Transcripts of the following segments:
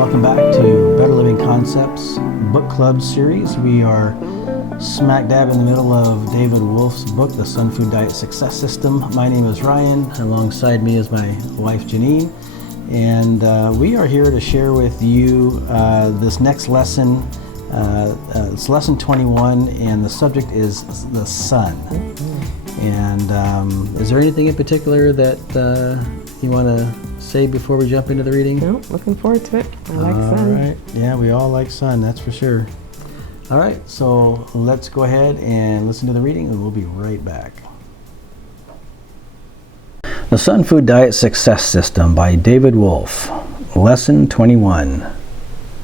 Welcome back to Better Living Concepts Book Club series. We are smack dab in the middle of David Wolfe's book, The Sunfood Diet Success System. My name is Ryan. Alongside me is my wife, Janine. And we are here to share with you this next lesson. It's lesson 21, and the subject is the sun. And is there anything in particular that you want to say before we jump into the reading? No, looking forward to it. I like sun. All right. Yeah, we all like sun, that's for sure. All right, so let's go ahead and listen to the reading, and we'll be right back. The Sunfood Diet Success System by David Wolfe. Lesson 21.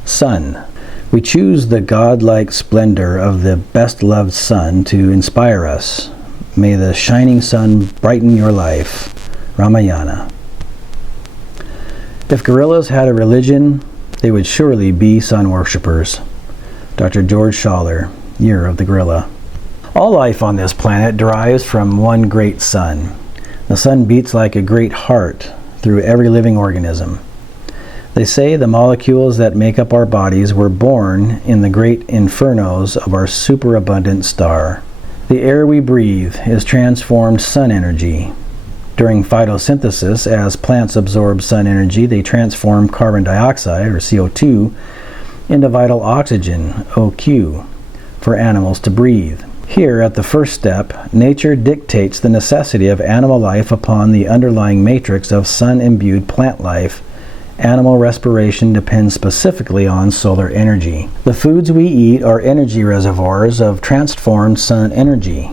Sun. We choose the godlike splendor of the best-loved sun to inspire us. May the shining sun brighten your life. Ramayana. If gorillas had a religion, they would surely be sun worshippers. Dr. George Schaller, Year of the Gorilla. All life on this planet derives from one great sun. The sun beats like a great heart through every living organism. They say the molecules that make up our bodies were born in the great infernos of our superabundant star. The air we breathe is transformed sun energy. During photosynthesis, as plants absorb sun energy, they transform carbon dioxide, or CO2, into vital oxygen, OQ, for animals to breathe. Here, at the first step, nature dictates the necessity of animal life upon the underlying matrix of sun-imbued plant life. Animal respiration depends specifically on solar energy. The foods we eat are energy reservoirs of transformed sun energy.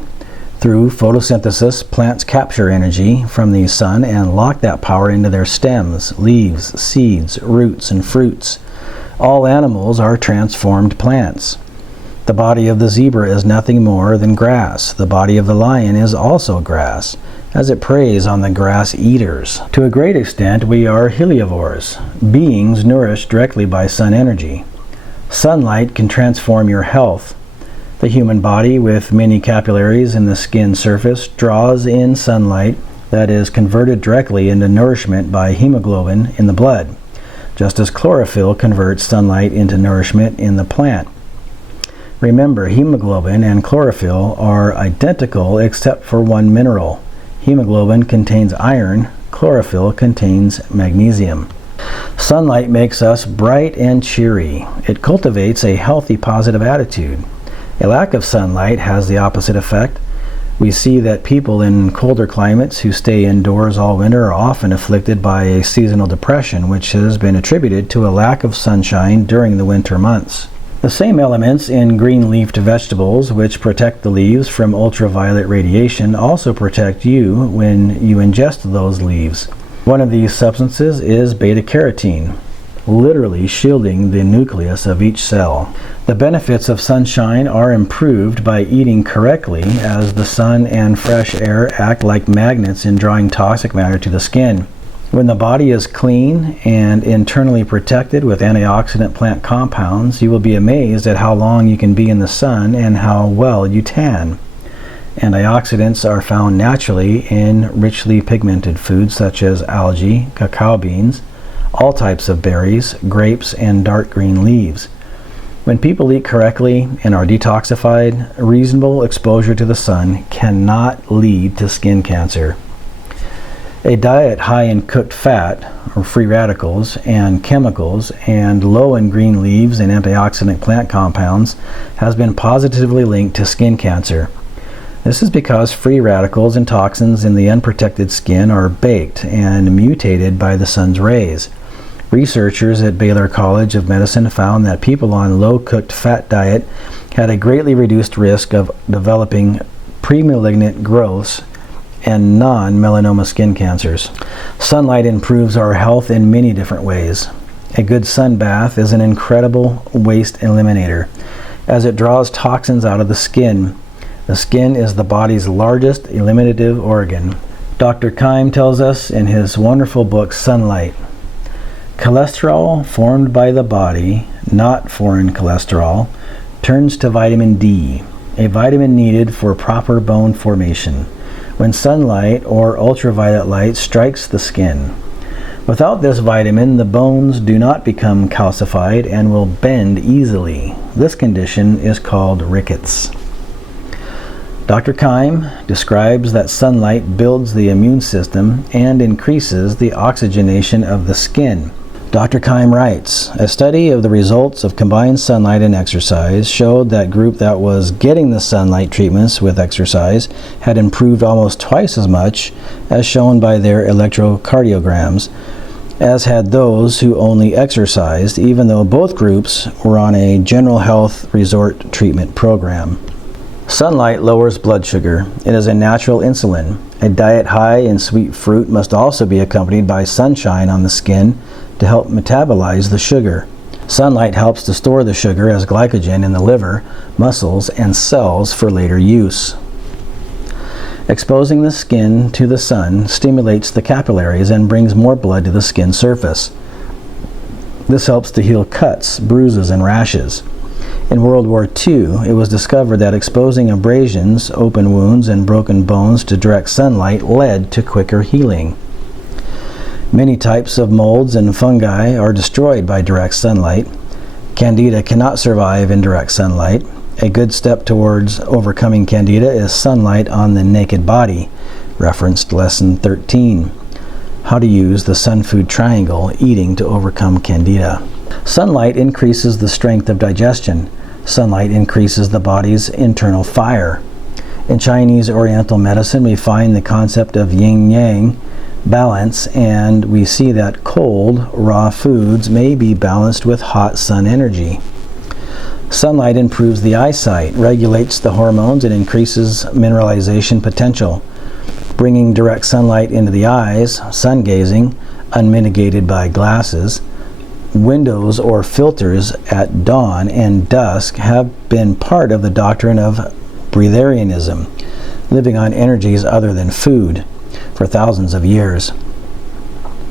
Through photosynthesis, plants capture energy from the sun and lock that power into their stems, leaves, seeds, roots, and fruits. All animals are transformed plants. The body of the zebra is nothing more than grass. The body of the lion is also grass, as it preys on the grass eaters. To a great extent, we are heliovores, beings nourished directly by sun energy. Sunlight can transform your health. The human body, with many capillaries in the skin surface, draws in sunlight that is converted directly into nourishment by hemoglobin in the blood, just as chlorophyll converts sunlight into nourishment in the plant. Remember, hemoglobin and chlorophyll are identical except for one mineral. Hemoglobin contains iron, chlorophyll contains magnesium. Sunlight makes us bright and cheery. It cultivates a healthy, positive attitude. A lack of sunlight has the opposite effect. We see that people in colder climates who stay indoors all winter are often afflicted by a seasonal depression, which has been attributed to a lack of sunshine during the winter months. The same elements in green-leafed vegetables, which protect the leaves from ultraviolet radiation, also protect you when you ingest those leaves. One of these substances is beta-carotene, literally shielding the nucleus of each cell. The benefits of sunshine are improved by eating correctly, as the sun and fresh air act like magnets in drawing toxic matter to the skin. When the body is clean and internally protected with antioxidant plant compounds, you will be amazed at how long you can be in the sun and how well you tan. Antioxidants are found naturally in richly pigmented foods such as algae, cacao beans, all types of berries, grapes, and dark green leaves. When people eat correctly and are detoxified, reasonable exposure to the sun cannot lead to skin cancer. A diet high in cooked fat, or free radicals, and chemicals, and low in green leaves and antioxidant plant compounds has been positively linked to skin cancer. This is because free radicals and toxins in the unprotected skin are baked and mutated by the sun's rays. Researchers at Baylor College of Medicine found that people on low-cooked fat diet had a greatly reduced risk of developing premalignant growths and non-melanoma skin cancers. Sunlight improves our health in many different ways. A good sun bath is an incredible waste eliminator, as it draws toxins out of the skin. The skin is the body's largest eliminative organ. Dr. Keim tells us in his wonderful book, Sunlight, cholesterol formed by the body, not foreign cholesterol, turns to vitamin D, a vitamin needed for proper bone formation, when sunlight or ultraviolet light strikes the skin. Without this vitamin, the bones do not become calcified and will bend easily. This condition is called rickets. Dr. Keim describes that sunlight builds the immune system and increases the oxygenation of the skin. Dr. Keim writes, a study of the results of combined sunlight and exercise showed that group that was getting the sunlight treatments with exercise had improved almost twice as much as shown by their electrocardiograms as had those who only exercised, even though both groups were on a general health resort treatment program. Sunlight lowers blood sugar. It is a natural insulin. A diet high in sweet fruit must also be accompanied by sunshine on the skin to help metabolize the sugar. Sunlight helps to store the sugar as glycogen in the liver, muscles, and cells for later use. Exposing the skin to the sun stimulates the capillaries and brings more blood to the skin surface. This helps to heal cuts, bruises, and rashes. In World War II, it was discovered that exposing abrasions, open wounds, and broken bones to direct sunlight led to quicker healing. Many types of molds and fungi are destroyed by direct sunlight. Candida cannot survive in direct sunlight. A good step towards overcoming Candida is sunlight on the naked body, referenced Lesson 13. How to use the Sunfood Triangle, eating to overcome Candida. Sunlight increases the strength of digestion. Sunlight increases the body's internal fire. In Chinese Oriental medicine, we find the concept of yin-yang balance, and we see that cold, raw foods may be balanced with hot sun energy. Sunlight improves the eyesight, regulates the hormones, and increases mineralization potential. Bringing direct sunlight into the eyes, sun gazing, unmitigated by glasses, windows or filters at dawn and dusk have been part of the doctrine of breatharianism, living on energies other than food, for thousands of years.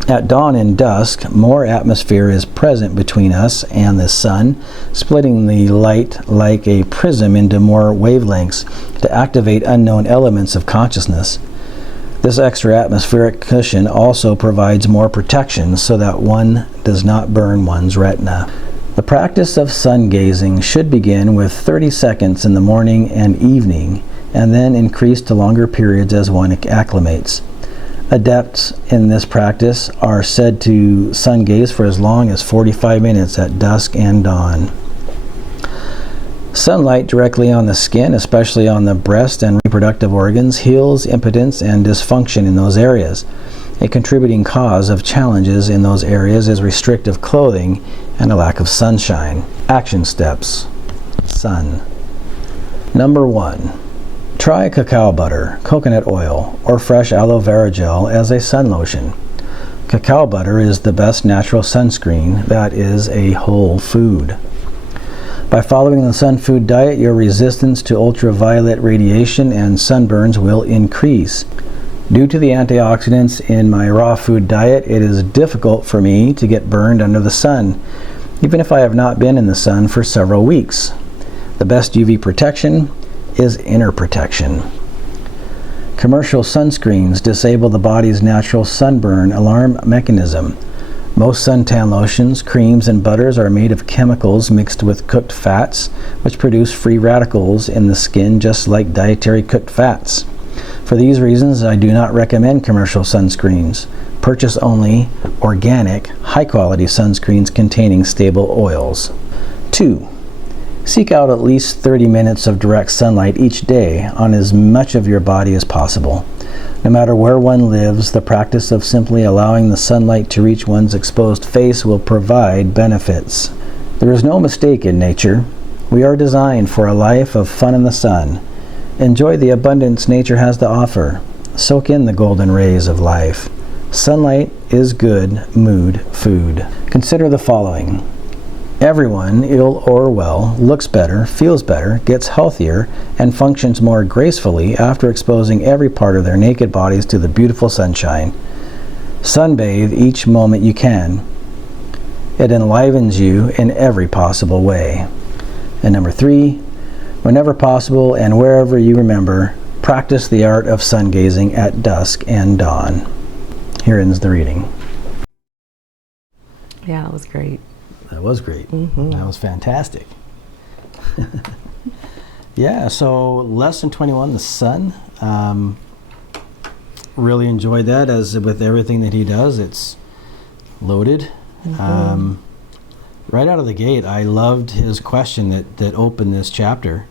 At dawn and dusk, more atmosphere is present between us and the sun, splitting the light like a prism into more wavelengths to activate unknown elements of consciousness. This extra atmospheric cushion also provides more protection so that one does not burn one's retina. The practice of sun gazing should begin with 30 seconds in the morning and evening, and then increase to longer periods as one acclimates. Adepts in this practice are said to sun gaze for as long as 45 minutes at dusk and dawn. Sunlight directly on the skin, especially on the breast and reproductive organs, heals impotence and dysfunction in those areas. A contributing cause of challenges in those areas is restrictive clothing and a lack of sunshine. Action steps. Sun. Number 1. Try cacao butter, coconut oil, or fresh aloe vera gel as a sun lotion. Cacao butter is the best natural sunscreen that is a whole food. By following the Sunfood diet, your resistance to ultraviolet radiation and sunburns will increase. Due to the antioxidants in my raw food diet, it is difficult for me to get burned under the sun, even if I have not been in the sun for several weeks. The best UV protection is inner protection. Commercial sunscreens disable the body's natural sunburn alarm mechanism. Most suntan lotions, creams, and butters are made of chemicals mixed with cooked fats, which produce free radicals in the skin just like dietary cooked fats. For these reasons, I do not recommend commercial sunscreens. Purchase only organic, high-quality sunscreens containing stable oils. 2. Seek out at least 30 minutes of direct sunlight each day on as much of your body as possible. No matter where one lives, the practice of simply allowing the sunlight to reach one's exposed face will provide benefits. There is no mistake in nature. We are designed for a life of fun in the sun. Enjoy the abundance nature has to offer. Soak in the golden rays of life. Sunlight is good mood food. Consider the following. Everyone, ill or well, looks better, feels better, gets healthier, and functions more gracefully after exposing every part of their naked bodies to the beautiful sunshine. Sunbathe each moment you can. It enlivens you in every possible way. And number 3, whenever possible and wherever you remember, practice the art of sun gazing at dusk and dawn. Here ends the reading. Yeah, it was great. That was great. Mm-hmm. That was fantastic. Yeah, so lesson 21, the sun. Really enjoyed that, as with everything that he does. It's loaded. Mm-hmm. Right out of the gate, I loved his question that opened this chapter,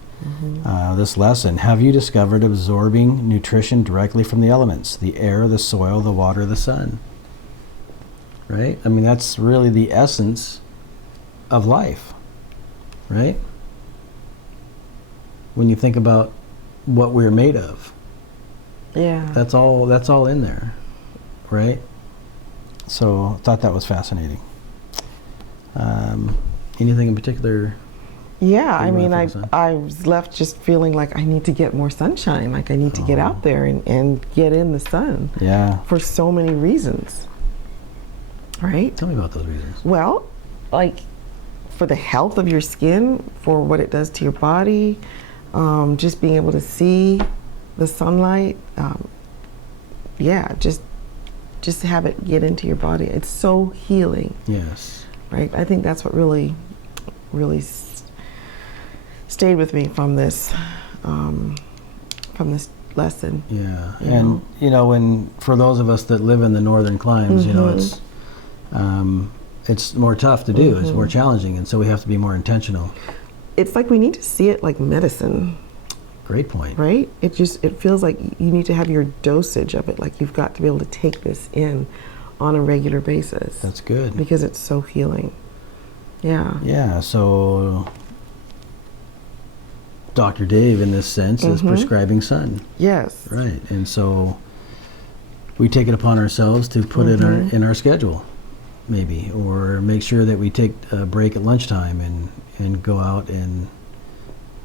this lesson. Have you discovered absorbing nutrition directly from the elements, the air, the soil, the water, the sun? Right? I mean, that's really the essence of life, right? When you think about what we're made of, Yeah. that's all in there, right? So I thought that was fascinating. Anything in particular? Yeah, What do I you mean, wanna focus on? I was left just feeling like I need to get more sunshine, like I need to get out there and get in the sun Yeah. for so many reasons, right? Tell me about those reasons. Well, like for the health of your skin, for what it does to your body, just being able to see the sunlight, yeah, just have it get into your body. It's so healing, Yes. right? I think that's what really stayed with me from this lesson. Yeah. You And know? when for those of us that live in the northern climes, it's more tough to do. It's more challenging, and so we have to be more intentional. It's like we need to see it like medicine, Great point. right? It feels like you need to have your dosage of it. Like you've got to be able to take this in on a regular basis. That's good. Because it's so healing. Yeah. Yeah. So Dr. Dave, in this sense, is prescribing sun. Yes. Right. And so we take it upon ourselves to put it in our schedule, maybe, or make sure that we take a break at lunchtime and go out and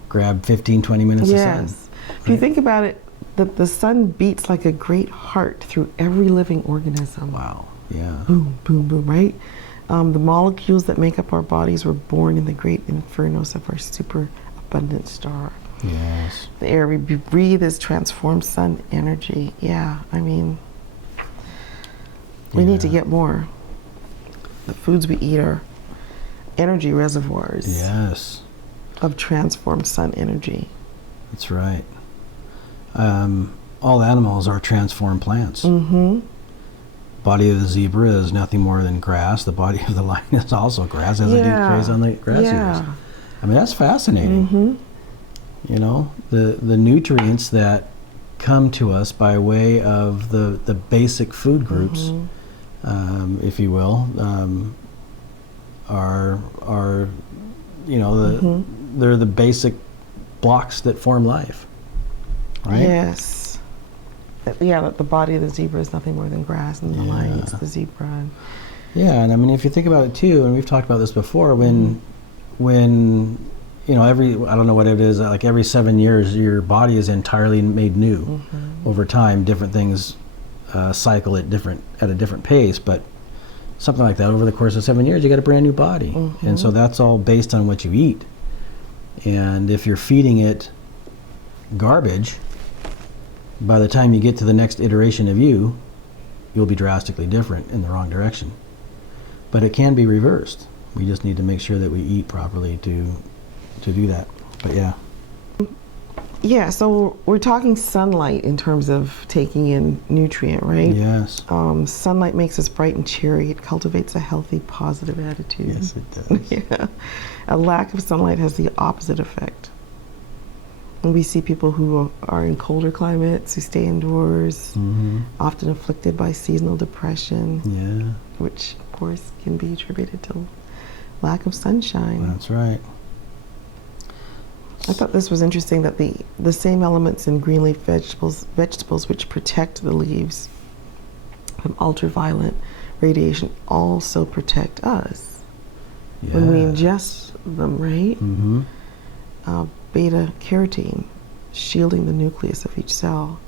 grab 15, 20 minutes of sun. Yes. If you think about it, the sun beats like a great heart through every living organism. Wow. Yeah. Boom, boom, boom, right? The molecules that make up our bodies were born in the great infernos of our super abundant star. Yes. The air we breathe is transformed sun energy. Yeah, I mean, we need to get more. The foods we eat are energy reservoirs Yes. of transformed sun energy. That's right. All animals are transformed plants. Body of the zebra is nothing more than grass. The body of the lion is also grass, as it graze on the grass ears. I mean, that's fascinating. The nutrients that come to us by way of the basic food groups, if you will, are they're the basic blocks that form life, right? Yes. Yeah, the body of the zebra is nothing more than grass, and the lion is the zebra. Yeah, and I mean, if you think about it too, and we've talked about this before, when every, I don't know what it is, like every 7 years, your body is entirely made new. Over time, different things cycle at a different pace, but something like that, over the course of 7 years, you got a brand new body. And so that's all based on what you eat. And if you're feeding it garbage, by the time you get to the next iteration of you'll be drastically different in the wrong direction. But it can be reversed. We just need to make sure that we eat properly to do that. But yeah. Yeah, so we're talking sunlight in terms of taking in nutrient, right? Yes. Sunlight makes us bright and cheery. It cultivates a healthy, positive attitude. Yes, it does. Yeah. A lack of sunlight has the opposite effect. And we see people who are in colder climates, who stay indoors, often afflicted by seasonal depression, which, of course, can be attributed to lack of sunshine. That's right. I thought this was interesting that the same elements in green leaf vegetables which protect the leaves from ultraviolet radiation also protect us when we ingest them, right? Beta carotene, shielding the nucleus of each cell.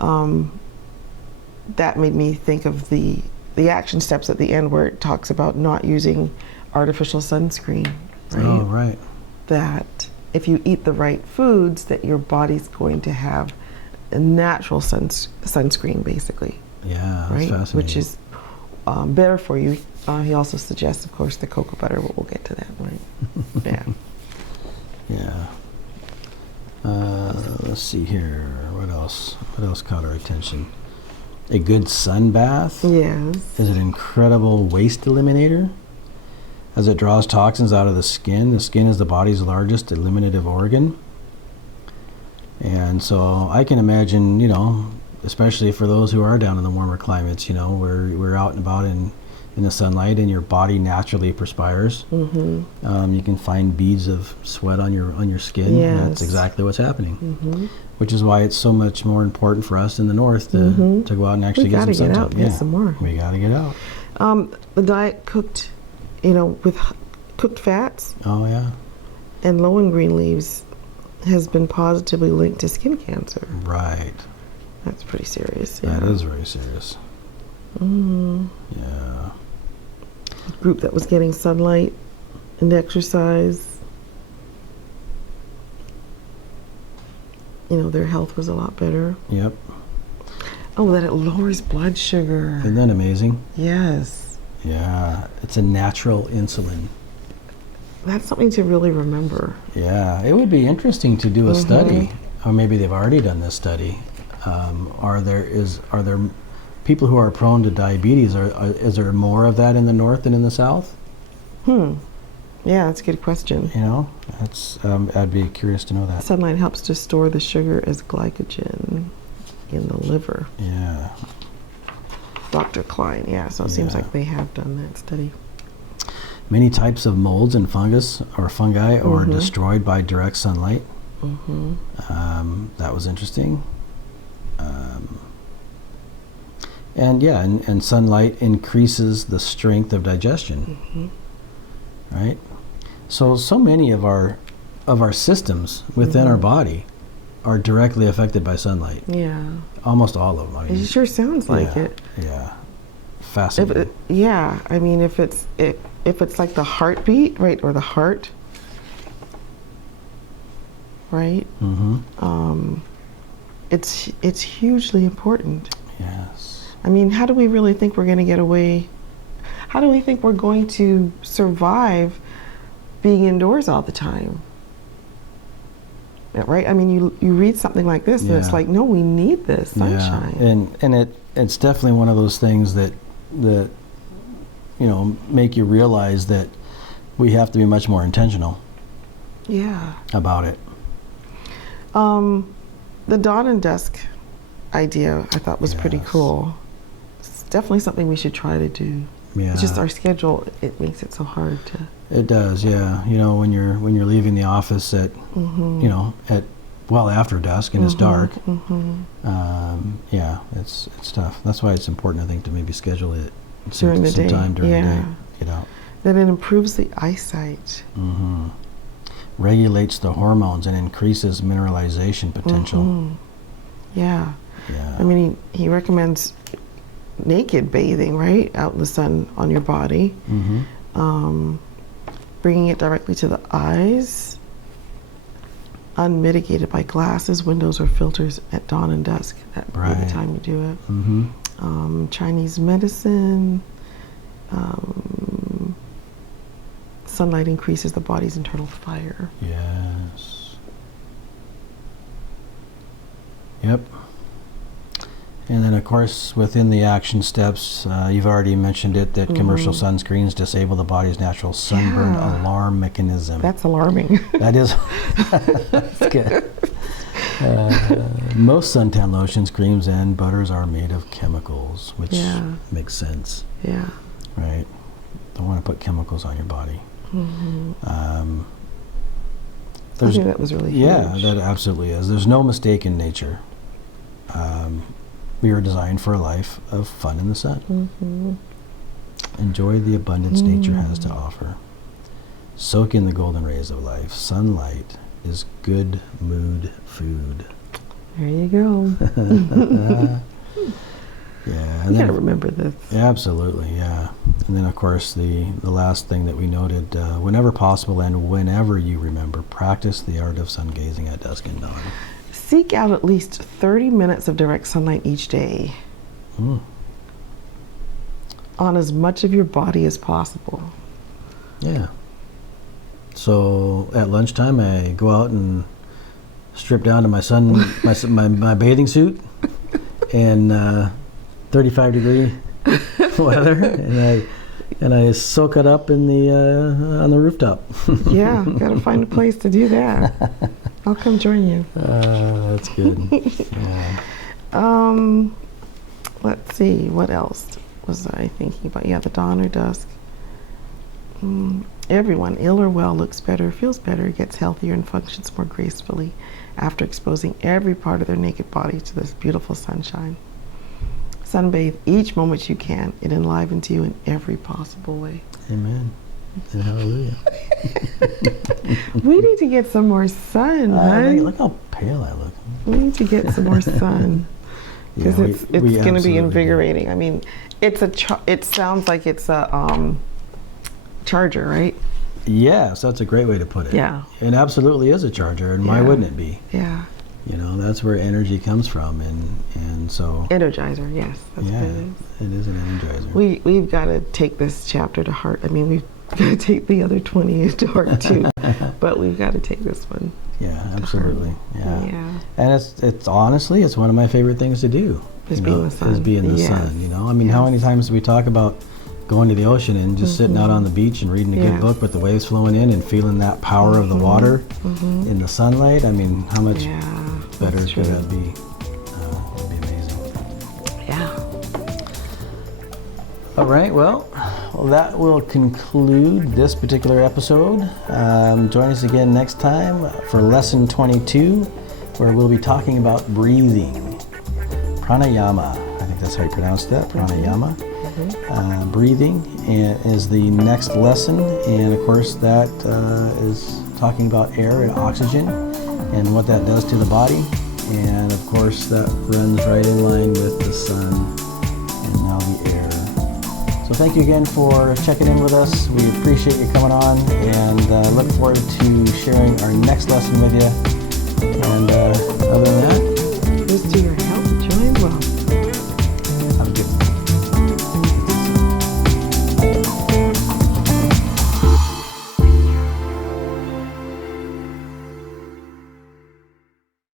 That made me think of the action steps at the end where it talks about not using artificial sunscreen, right? Oh, right. That if you eat the right foods, that your body's going to have a natural sunscreen, basically. Yeah, that's right? fascinating. Which is better for you. He also suggests, of course, the cocoa butter, but we'll get to that, right? Yeah. Yeah. Let's see here. What else? What else caught our attention? A good sun bath Yes. is an incredible waste eliminator, as it draws toxins out of the skin. The skin is the body's largest eliminative organ. And so I can imagine, especially for those who are down in the warmer climates, where we're out and about in the sunlight and your body naturally perspires. Mm-hmm. You can find beads of sweat on your skin. Yes. That's exactly what's happening. Mm-hmm. Which is why it's so much more important for us in the north to go out and actually get some sun. We gotta get out, get some more. We gotta get out. The diet cooked, with cooked fats Oh yeah. and low in green leaves has been positively linked to skin cancer. Right. That's pretty serious. Yeah. That is very serious. Mm-hmm. Yeah. Group that was getting sunlight and exercise, their health was a lot better. Yep. Oh, that it lowers blood sugar. Isn't that amazing? Yes. Yeah. It's a natural insulin. That's something to really remember. Yeah. It would be interesting to do a study, or maybe they've already done this study. Are there people who are prone to diabetes? Is there more of that in the north than in the south? Yeah, that's a good question. That's I'd be curious to know that. Sunlight helps to store the sugar as glycogen in the liver. Yeah. Dr. Klein, yeah, so it seems like they have done that study. Many types of molds and fungi are destroyed by direct sunlight. That was interesting. And sunlight increases the strength of digestion. Right? So many of our systems within our body are directly affected by sunlight. Yeah. Almost all of them. It sure sounds like it. Yeah. Fascinating. If it's like the heartbeat, right, or the heart, right? It's hugely important. Yes. I mean, how do we really think we're going to get away? How do we think we're going to survive being indoors all the time? Right? I mean, you read something like this, and it's like, no, we need this sunshine. Yeah. And it's definitely one of those things that make you realize that we have to be much more intentional. Yeah. About it. The dawn and dusk idea I thought was pretty cool. It's definitely something we should try to do. Yeah. It's just our schedule, it makes it so hard to. It does, yeah. When you're leaving the office at after dusk and it's dark. It's tough. That's why it's important, I think, to maybe schedule it during the day. Time during the day. Get out. Then it improves the eyesight. Regulates the hormones and increases mineralization potential. Yeah. Yeah. I mean, he recommends naked bathing, right, out in the sun on your body. Bringing it directly to the eyes, unmitigated by glasses, windows, or filters at dawn and dusk. That would be the time to do it. Chinese medicine. Sunlight increases the body's internal fire. Yes. Yep. And then, of course, within the action steps, you've already mentioned it, that commercial sunscreens disable the body's natural sunburn alarm mechanism. That's alarming. That is. That's good. Most suntan lotions, creams, and butters are made of chemicals, which makes sense. Yeah. Right? Don't want to put chemicals on your body. I think that was really huge. Yeah, that absolutely is. There's no mistake in nature. We are designed for a life of fun in the sun. Enjoy the abundance nature has to offer. Soak in the golden rays of life. Sunlight is good mood food. There you go. Yeah, you gotta remember this. Absolutely, yeah. And then, of course, the last thing that we noted, whenever possible and whenever you remember, practice the art of sun gazing at dusk and dawn. Seek out at least 30 minutes of direct sunlight each day. on as much of your body as possible. Yeah. So at lunchtime, I go out and strip down to my bathing suit in 35-degree weather, and I soak it up in the on the rooftop. Yeah, gotta find a place to do that. I'll come join you. That's good. Yeah. Let's see, what else was I thinking about? Yeah, the dawn or dusk. Everyone, ill or well, looks better, feels better, gets healthier, and functions more gracefully after exposing every part of their naked body to this beautiful sunshine. Sunbathe each moment you can. It enlivens you in every possible way. Amen. And hallelujah. We need to get some more sun, honey. Look how pale I look. We need to get some more sun. Because it's going to be invigorating. Do. I mean, it sounds like it's a charger, right? Yes, that's a great way to put it. Yeah. It absolutely is a charger, and why wouldn't it be? Yeah. You know, that's where energy comes from, and so. Energizer, yes. That's what it is. It is an energizer. We've got to take this chapter to heart. I mean, we've got to take the other 20 to heart too, but we've got to take this one. Yeah, absolutely. Yeah. And it's honestly, it's one of my favorite things to do. Is being the sun. Is being the sun. You know, I mean, how many times do we talk about going to the ocean and just sitting out on the beach and reading a good book with the waves flowing in and feeling that power of the water in the sunlight? I mean, how much better could that be? It'd be amazing. Yeah. All right, well, that will conclude this particular episode. Join us again next time for lesson 22, where we'll be talking about breathing. Pranayama, I think that's how you pronounce that, pranayama. Breathing is the next lesson, and of course that is talking about air and oxygen and what that does to the body, and of course that runs right in line with the sun and now the air. So thank you again for checking in with us. We appreciate you coming on, and look forward to sharing our next lesson with you. And other than that,